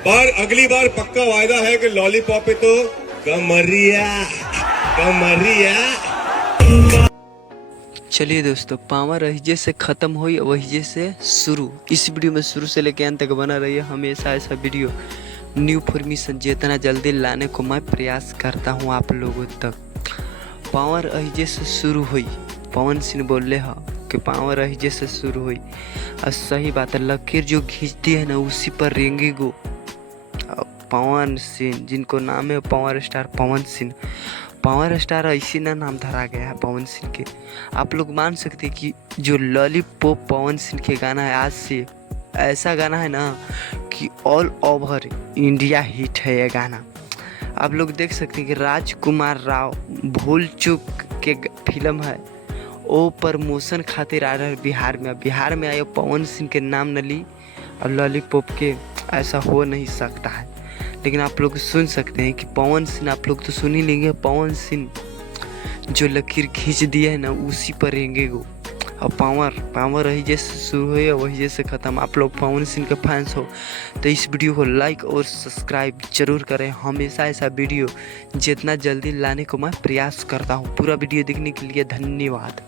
पर अगली बार पक्का वायदा है कि लॉलीपॉप पे तो कमरिया कमरिया। चलिए दोस्तों, पावर अहिजे से ख़त्म हुई वहीजे से शुरू। इस वीडियो में शुरू से लेकर अंत तक बना रहिए। हमेशा ऐसा वीडियो न्यू इन्फॉर्मेशन जितना जल्दी लाने को मैं प्रयास करता हूँ आप लोगों तक। पावर अहिजे से शुरू हुई, पवन सिंह बोले हा कि पावर अहिजे से शुरू हुई। और सही बात है, लकीर जो खींचती है ना उसी पर रेंगे गो। पवन सिंह, जिनको नाम है power star Pawan Singh, power star ऐसे ना नाम धरा गया है पवन सिंह के। आप लोग मान सकते हैं कि जो लॉलीपॉप पवन सिंह के गाना है, आज से ऐसा गाना है ना कि ऑल ओवर इंडिया हिट है ये गाना। आप लोग देख सकते हैं कि राजकुमार राव भूल चूक के फिल्म है, वो प्रमोशन खातिर आ रहा है बिहार में आए पवन सिंह के नाम न ली और लॉलीपॉप के, ऐसा हो नहीं सकता है। लेकिन आप लोग सुन सकते हैं कि पवन सिंह, आप लोग तो सुन ही लेंगे, पवन सिंह जो लकीर खींच दिया है ना उसी पर रहेंगे गो। और पावर रही जैसे शुरू हुई वही जैसे ख़त्म। आप लोग पवन सिंह के फैंस हो तो इस वीडियो को लाइक और सब्सक्राइब जरूर करें। हमेशा ऐसा वीडियो जितना जल्दी लाने को मैं प्रयास करता हूँ। पूरा वीडियो देखने के लिए धन्यवाद।